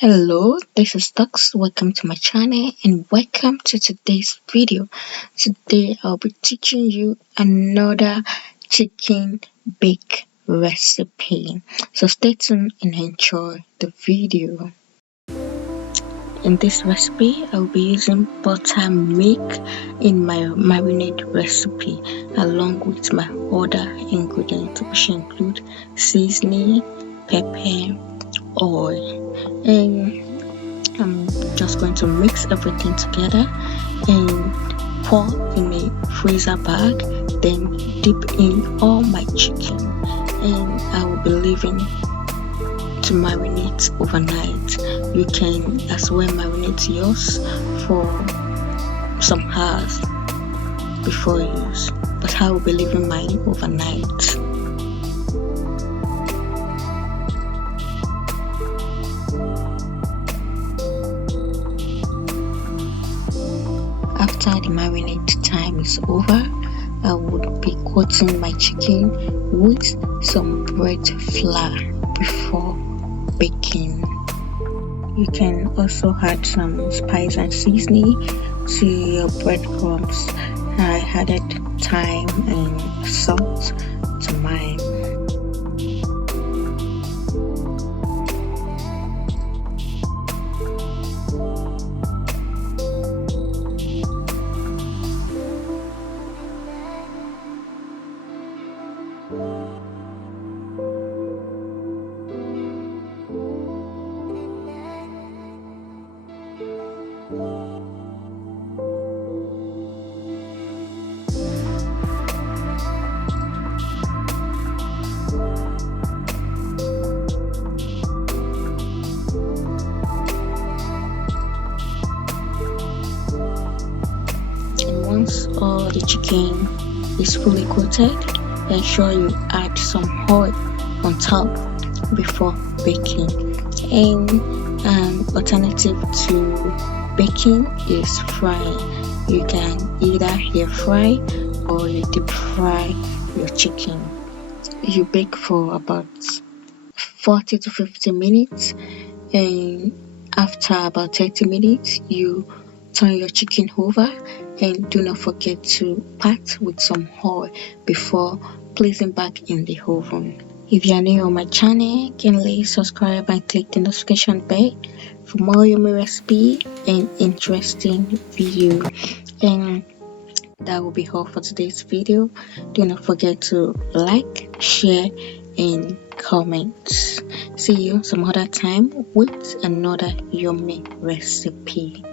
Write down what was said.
Hello, this is Tux. Welcome to my channel and welcome to today's video. Today I'll be teaching you another chicken bake recipe. So stay tuned and enjoy the video. In this recipe, I'll be using buttermilk in my marinade recipe along with my other ingredients which include seasoning, pepper, oil, and I'm just going to mix everything together and pour in a freezer bag, then dip in all my chicken, and I will be leaving to marinate overnight. You can as well marinate yours for some hours before use, but I will be leaving mine overnight. After the marinade time is over, I would be coating my chicken with some bread flour before baking. You can also add some spice and seasoning to your breadcrumbs. I added thyme and salt to mine. Once all the chicken is fully coated, ensure you add some oil on top before baking. And an alternative to baking is frying. You can either air fry or you deep fry your chicken. You bake for about 40 to 50 minutes, and after about 30 minutes you turn your chicken over, and do not forget to pat with some oil before placing back in the oven. If you are new on my channel, kindly subscribe and click the notification bell for more yummy recipe and interesting video. And that will be all for today's video. Do not forget to like, share and comment. See you some other time with another yummy recipe.